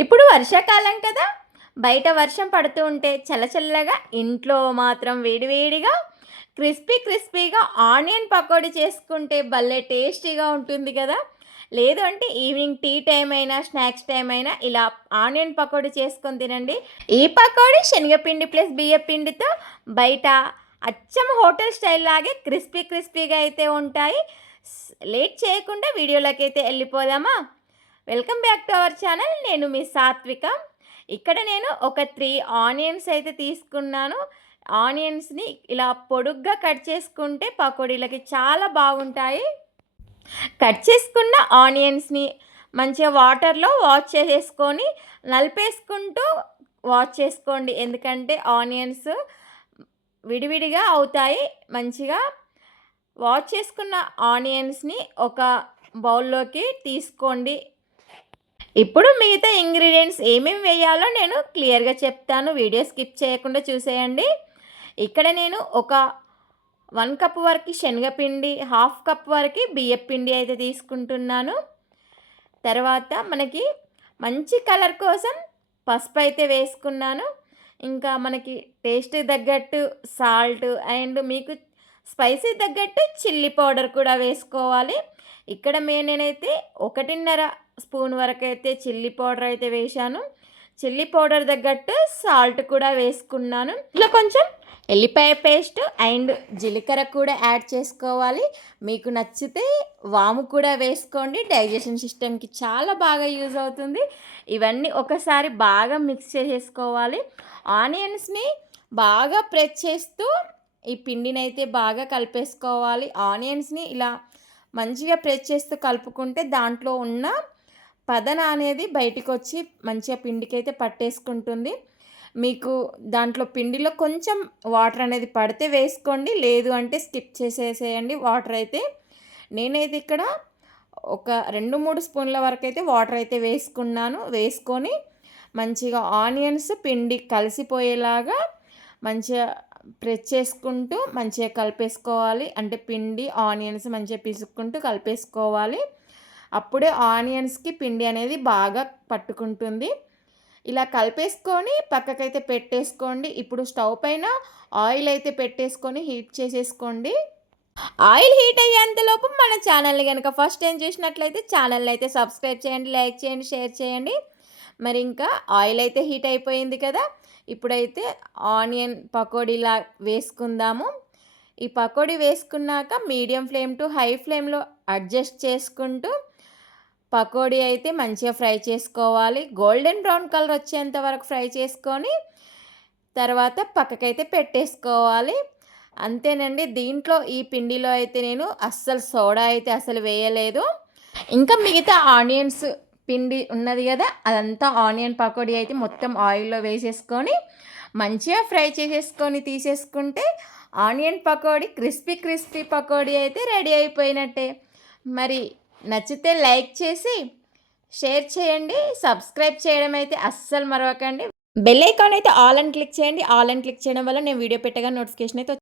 ఇప్పుడు వర్షాకాలం కదా, బయట వర్షం పడుతూ ఉంటే చల్లచల్లగా, ఇంట్లో మాత్రం వేడివేడిగా క్రిస్పీగా ఆనియన్ పకోడీ చేసుకుంటే భలే టేస్టీగా ఉంటుంది కదా. లేదు అంటే ఈవినింగ్ టీ టైం అయినా, స్నాక్స్ టైం అయినా ఇలా ఆనియన్ పకోడీ చేసుకొని తినండి. ఈ పకోడీ శనగపిండి ప్లస్ బియ్యపిండితో బయట అచ్చం హోటల్ స్టైల్ లాగే క్రిస్పీగా అయితే ఉంటాయి. లేట్ చేయకుండా వీడియోలోకి అయితే వెళ్ళిపోదామా. Welcome back to our channel. నేను మీ సాత్విక. ఇక్కడ నేను ఒక 3 ఆనియన్స్ అయితే తీసుకున్నాను. ఆనియన్స్ని ఇలా పొడుగ్గా కట్ చేసుకుంటే పకోడీలకి చాలా బాగుంటాయి. కట్ చేసుకున్న ఆనియన్స్ని మంచిగా వాటర్లో వాష్ చేసేసుకొని నలిపేసుకుంటూ వాష్ చేసుకోండి. ఎందుకంటే ఆనియన్స్ విడివిడిగా అవుతాయి. మంచిగా వాష్ చేసుకున్న ఆనియన్స్ని ఒక బౌల్లోకి తీసుకోండి. ఇప్పుడు మిగతా ఇంగ్రీడియంట్స్ ఏమేమి వేయాలో నేను క్లియర్గా చెప్తాను. వీడియో స్కిప్ చేయకుండా చూసేయండి. ఇక్కడ నేను ఒక 1 కప్ వరకు శనగపిండి, 1/2 కప్ వరకు బియ్యపిండి అయితే తీసుకుంటున్నాను. తర్వాత మనకి మంచి కలర్ కోసం పసుపు అయితే వేసుకున్నాను. ఇంకా మనకి టేస్ట్ తగ్గట్టు సాల్ట్ అండ్ మీకు స్పైసీ తగ్గట్టు చిల్లీ పౌడర్ కూడా వేసుకోవాలి. ఇక్కడ నేనైతే 1.5 స్పూన్ వరకు అయితే చిల్లీ పౌడర్ అయితే వేశాను. చిల్లీ పౌడర్ తగ్గట్టు సాల్ట్ కూడా వేసుకున్నాను. ఇట్లా కొంచెం ఎల్లిపాయ పేస్ట్ అండ్ జీలకర్ర కూడా యాడ్ చేసుకోవాలి. మీకు నచ్చితే వాము కూడా వేసుకోండి. డైజెషన్ సిస్టమ్కి చాలా బాగా యూజ్ అవుతుంది. ఇవన్నీ ఒకసారి బాగా మిక్స్ చేసేసుకోవాలి. ఆనియన్స్ని బాగా ప్రెస్ చేస్తూ ఈ పిండిని అయితే బాగా కలిపేసుకోవాలి. ఆనియన్స్ని ఇలా మంచిగా ప్రెస్ చేస్తూ కలుపుకుంటే దాంట్లో ఉన్న పదన అనేది బయటకు వచ్చి మంచిగా పిండికి అయితే పట్టేసుకుంటుంది. మీకు దాంట్లో పిండిలో కొంచెం వాటర్ అనేది పడితే వేసుకోండి, లేదు అంటే స్కిప్ చేసేసేయండి వాటర్ అయితే. నేనైతే ఇక్కడ ఒక 2-3 స్పూన్ల వరకు అయితే వాటర్ అయితే వేసుకున్నాను. వేసుకొని మంచిగా ఆనియన్స్ పిండి కలిసిపోయేలాగా మంచిగా ప్రెస్ చేసుకుంటూ మంచిగా కలిపేసుకోవాలి. అంటే పిండి ఆనియన్స్ మంచిగా పిసుక్కుంటూ కలిపేసుకోవాలి. అప్పుడే ఆనియన్స్కి పిండి అనేది బాగా పట్టుకుంటుంది. ఇలా కలిపేసుకొని పక్కకైతే పెట్టేసుకోండి. ఇప్పుడు స్టవ్ పైన ఆయిల్ అయితే పెట్టేసుకొని హీట్ చేసేసుకోండి. ఆయిల్ హీట్ అయ్యేంతలోపు మన ఛానల్ని కనుక ఫస్ట్ టైం చూసినట్లయితే ఛానల్ని అయితే సబ్స్క్రైబ్ చేయండి, లైక్ చేయండి, షేర్ చేయండి. మరి ఇంకా ఆయిల్ అయితే హీట్ అయిపోయింది కదా, ఇప్పుడైతే ఆనియన్ పకోడీలా వేసుకుందాము. ఈ పకోడీ వేసుకున్నాక మీడియం ఫ్లేమ్ టు హై ఫ్లేమ్లో అడ్జస్ట్ చేసుకుంటూ పకోడీ అయితే మంచిగా ఫ్రై చేసుకోవాలి. గోల్డెన్ బ్రౌన్ కలర్ వచ్చేంత వరకు ఫ్రై చేసుకొని తర్వాత పక్కకైతే పెట్టేసుకోవాలి. అంతేనండి. దీంట్లో ఈ పిండిలో అయితే నేను అస్సలు సోడా అయితే అసలు వేయలేదు. ఇంకా మిగతా ఆనియన్స్ పిండి ఉన్నది కదా, అదంతా ఆనియన్ పకోడీ అయితే మొత్తం ఆయిల్లో వేసేసుకొని మంచిగా ఫ్రై చేసేసుకొని తీసేసుకుంటే ఆనియన్ పకోడీ క్రిస్పీ పకోడీ అయితే రెడీ అయిపోయినట్టే. మరి నచ్చితే లైక్ చేసి షేర్ చేయండి, సబ్స్క్రైబ్ చేయడం అయితే అస్సలు మరవకండి. బెల్ ఐకాన్ అయితే ఆల్ అని క్లిక్ చేయండి. ఆల్ అని క్లిక్ చేయడం వల్ల నేను వీడియో పెట్టగా నోటిఫికేషన్ అయితే